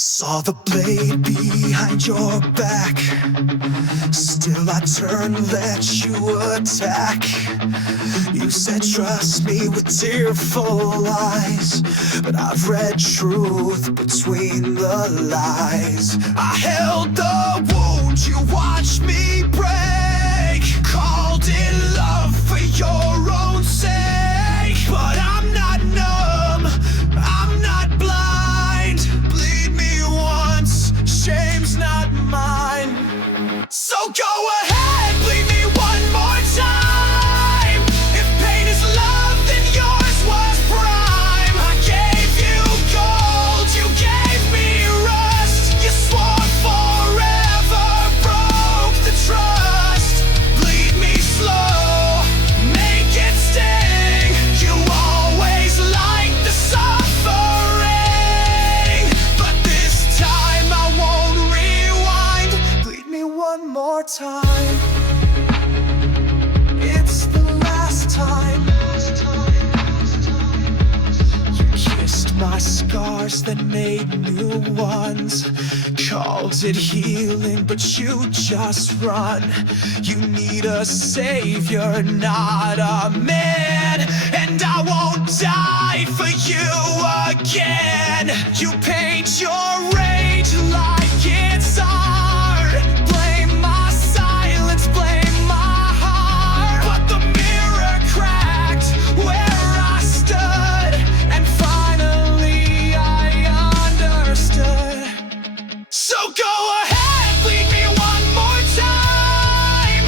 Saw the blade behind your back. Still I turn, let you attack. You said trust me with tearful eyes, but I've read truth between the lies. I held the wound, you watched me break. Called it love for your own sake. But I'm not numb, I'm not blind. Bleed me once, shame's not mine. So go ahead, bleed me one more time. If pain is love, then yours was prime. I gave you gold, you gave me rust. You swore forever, broke the trust. Bleed me slow, make it sting. You always like the suffering, but this time I won't rewind. Bleed me one more time. It's the last time. You kissed my scars, then made new ones. Called it healing, but you just run. You need a savior, not a man. And I won't die for you again. You paint your rage like it's art. Blame my silence, blame my heart. But the mirror cracked where I stood, and finally I understood. So go ahead, bleed me one more time.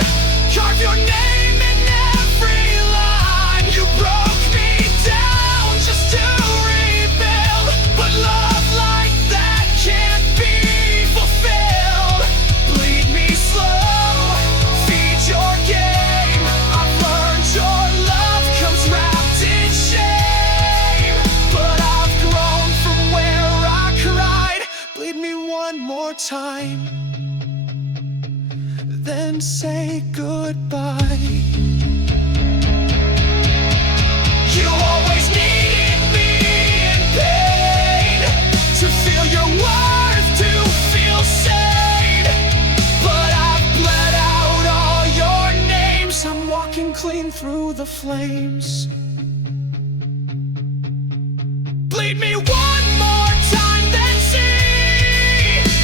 Carve your name in every line. You broke me down just to rebuild, but love like that can't be fulfilled. Bleed me slow, feed your game. I've learned your love comes wrapped in shame, but I've grown from where I cried. Bleed me one more time, then say goodbye. You always needed me in pain, to feel your worth, to feel sane. But I've bled out all your names. I'm walking clean through the flames. Bleed me one more time, then see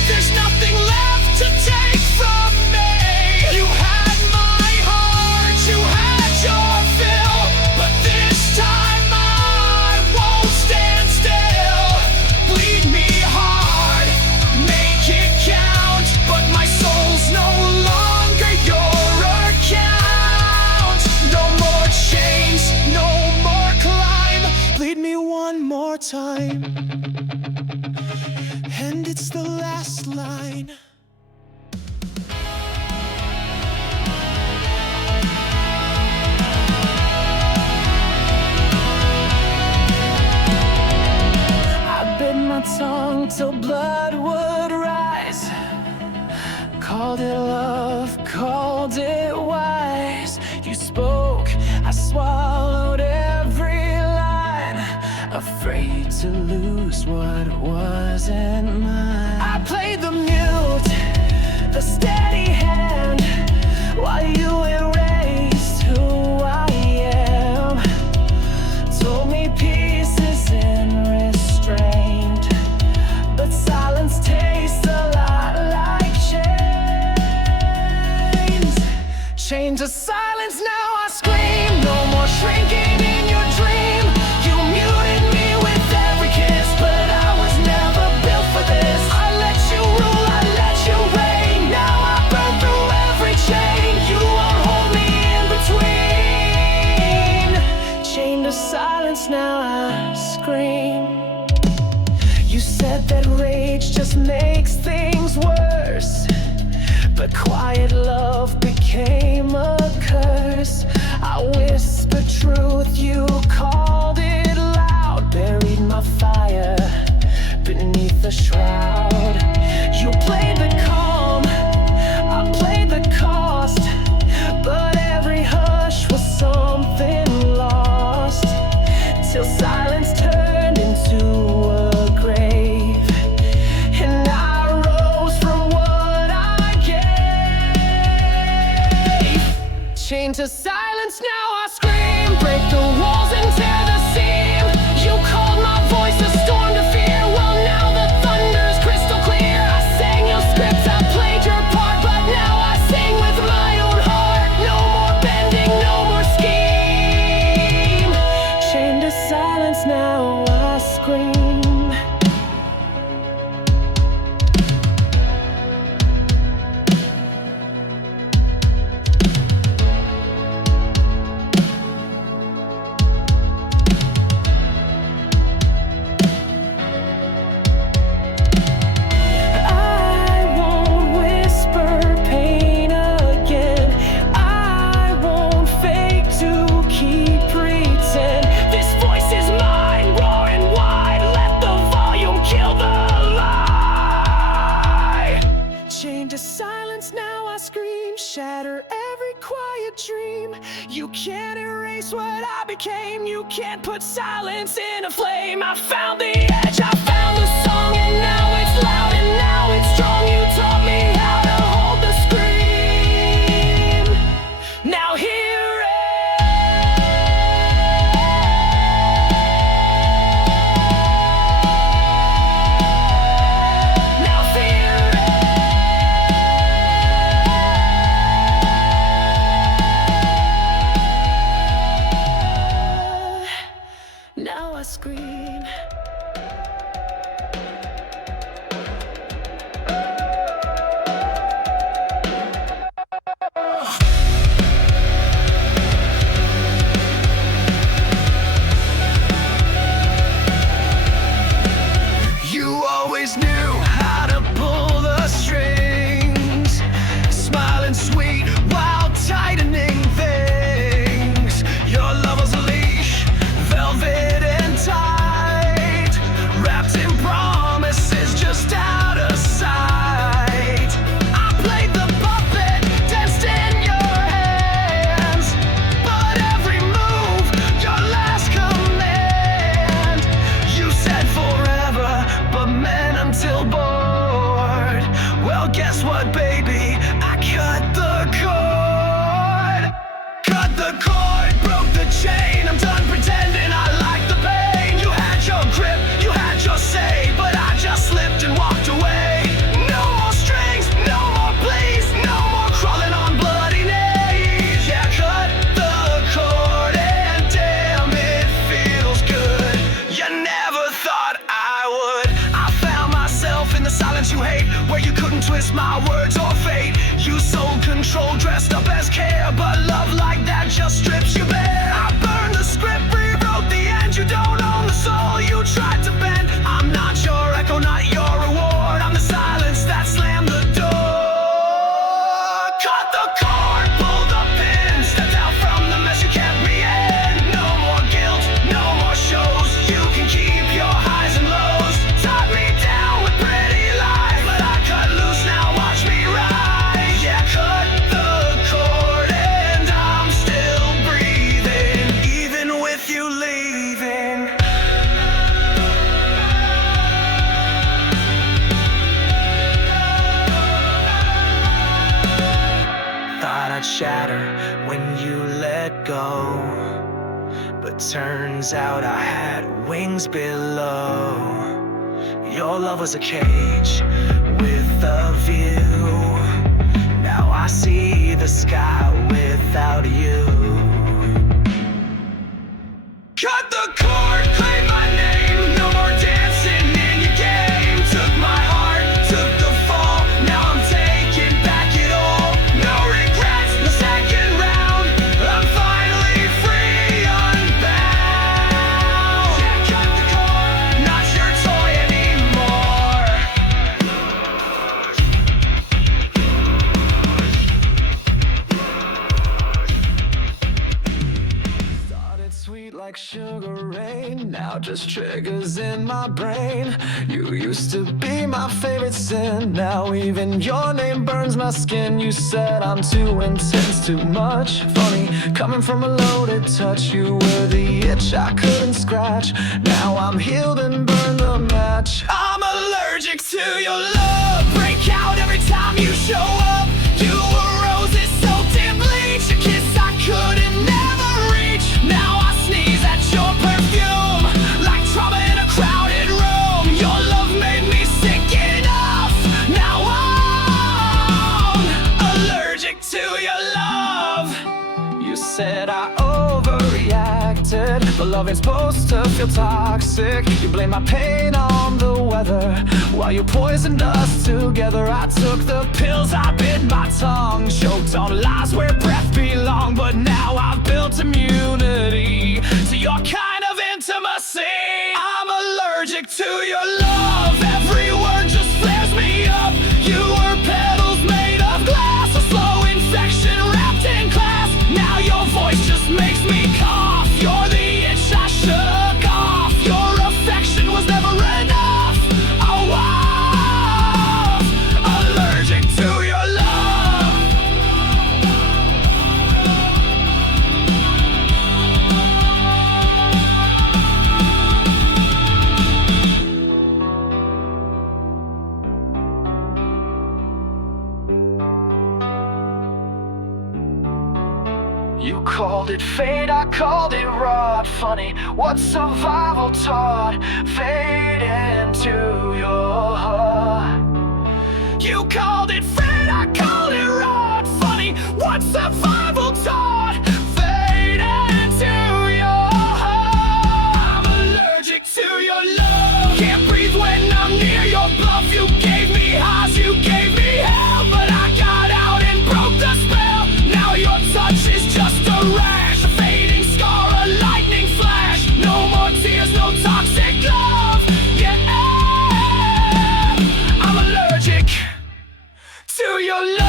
there's nothing left to take from me. You had my heart, you had your fill, but this time I won't stand still. Bleed me hard, make it count, but my soul's no longer your account. No more chains, no more climb. Bleed me one more time, and it's the last line. I bit my tongue till blood would rise. Called it love, called it wise. You spoke, I swallowed every line, afraid to lose what wasn't mine. I played the mute, the steady hand, while you erased who I am. Told me peace isn't restrained, but silence tastes a lot like chains. Chained to silence, now I scream. No more shrinking in your dream. You muted me with every kiss, but I was never built for this. I let you rule, I let you reign. Now I burn through every chain. You won't hold me in between. Chained to silence, now I scream. You said that rage just makes things worse, but quiet love became a curse. I whispered truth, you called it loud. Buried my fire beneath the shroud. You played the calm, I played the cost, but every hush was something lost. Till silence turned into a grave. a dream. You can't erase what I became. You can't put silence in a flame. I found the edge, I found the song, and now it's loud and now it's strong. You taught me how to hold the scream. Now hear now I scream. You always knew how to pull the strings, smiling sweet while tightening things. Your love was a leash, velvet and tight, wrapped in promises just out of sight. I played the puppet, danced in your hands, but every move, your last command. You said forever, but meant until bored. Well, guess what, baby? I cut the cord. Cut the cord, broke the chain. I'm done pretending I like the pain. You had your grip, you had your say, but I just slipped and walked away. No more strings, no more pleas, no more crawling on bloody knees. Yeah, cut the cord and damn, it feels good. You never thought I would. I found myself in the silence you hate, where you couldn't twist my words or fate. You sold control, dressed up as care, but love like that just strips you bare. I burned the script, rewrote the end. You don't own the soul you tried to bend. I'm not your echo, not your reward. I'm the silence that slammed the door. Cut the cord, pull the pin, stepped out from the mess you kept me in. No more guilt, no more shows. You can keep your highs and lows. Tied me down with pretty lies, but I cut loose, now watch me rise. Yeah, cut the cord and I'm still breathing, even with you leaving. Thought I'd shatter when you let go, but turns out I had wings below. Your love was a cage with a view. Now I see the sky without you. Cut the cord, claim my name. No more dancing in your game. Took my heart, took the fall. Now I'm taking back it all. No regrets, no second round. I'm finally free, unbound. Yeah, cut the cord, not your toy anymore. Started sweet like sugar rain, now just triggers in my brain. You used to be my favorite sin, now even your name burns my skin. You said I'm too intense, too much. Funny, coming from a loaded touch. You were the itch I couldn't scratch. Now I'm healed and burn the match. I'm allergic to your love. Break out every time you show up. You were roses soaked in bleach, a kiss I couldn't never reach. Now I sneeze at your perfume, like trauma in a crowded room. Your love made me sick enough. Now I'm allergic to your love. You said I overreacted, but love ain't supposed to feel toxic. You blame my pain on the weather, while you poisoned us together. I took the pills, I bit my tongue, choked on lies where breath belonged. But now I've built immunity to your kind of intimacy. I'm allergic to your love. Every word just flares me up. You were petals made of glass, a slow infection wrapped in glass. Now your voice just makes me cough. You're the itch I shook off. Your affection was never enough. Oh, I'm allergic to your love. You called it fate, I called it rot. Funny what survival taught. Fade into your heart. You called it fate, I called it rot. Funny what survival taught. Fade into your heart. I'm allergic to your love. Can't breathe when I'm near your bluff. You gave me highs, you gave me hell, but I got out and broke the spell. Now your touch is just a rash, a fading scar, a lightning flash. No more tears, no toxic love. Yeah, I'm allergic to your love.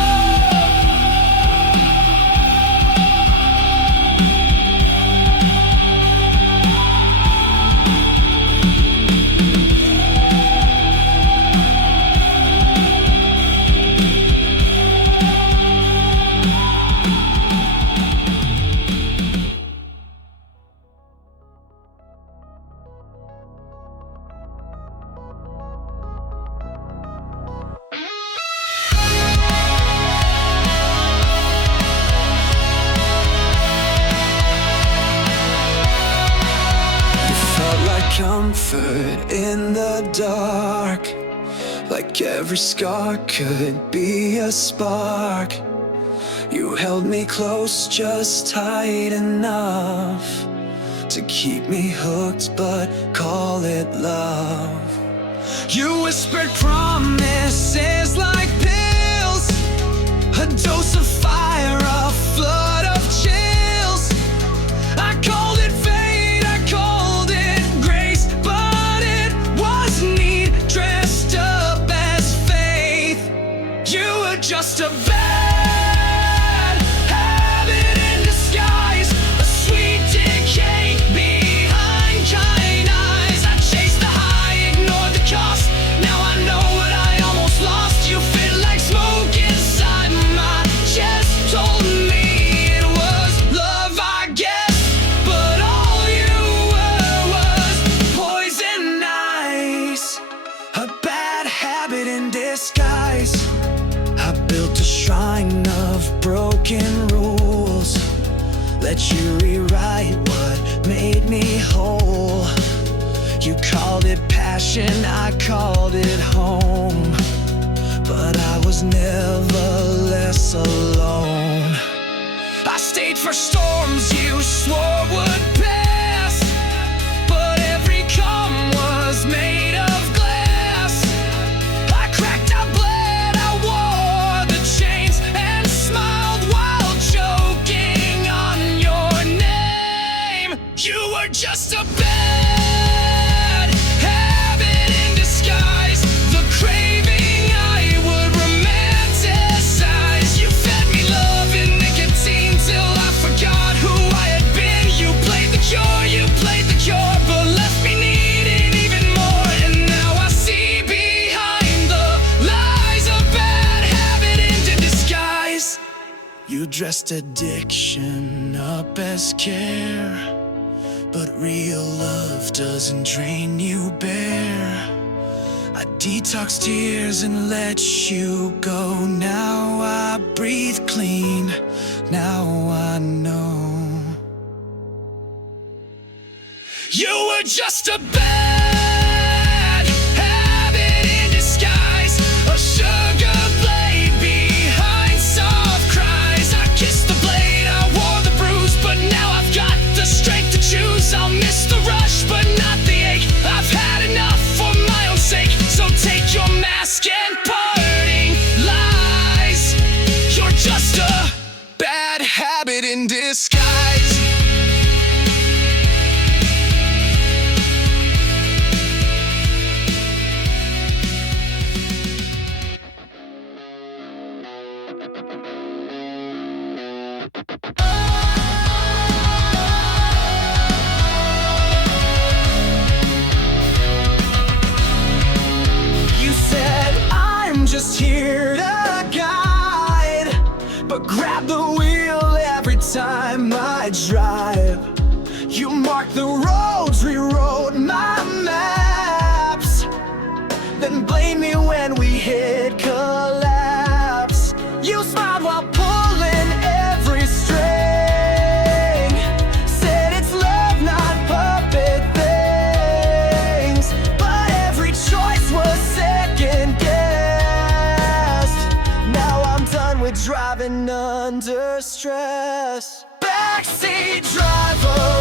Comfort in the dark, like every scar could be a spark. You held me close, just tight enough to keep me hooked, but call it love. You whispered promises like pills, a dose of fire, a flood of chills. I called it fate, I called it grace, but it was need dressed up as faith. You were just a bad habit in disguise, a sweet decay behind kind eyes. I chased the high, ignored the cost. Now I know what I almost lost. You fit like smoke inside my chest. Told me it was love, I guess, but all you were was poison ice, a bad habit in disguise. I built a shrine of broken rules, let you rewrite what made me whole. You called it passion, I called it home, but I was never less alone. I stayed for storms you swore would pass, but every calm was made of glass. I cracked, I bled, I wore the chains and smiled while choking on your name. You were just a bad habit in disguise, the craving I would romanticize. You fed me love and nicotine till I forgot who I had been. You played the cure, but left me needing even more. And now I see behind the lies, a bad habit in disguise. You dressed addiction up as care, but real love doesn't drain you bare. I detoxed tears and let you go. Now I breathe clean, now I know. You were just a bad habit in disguise, a sugar blade behind soft cries. I kissed the blade, I wore the bruise, but now I've got the strength to choose. I'll miss the rush, but not the ache. I've had enough for my own sake, so take your mask and parting lies. You're just a bad habit in disguise. You said I'm just here to guide, but grab the wheel every time I drive. You marked the roads, rewrote my maps, then blame me when we hit collapse. You smiled while pulling every string. driving under stress. Backseat driver,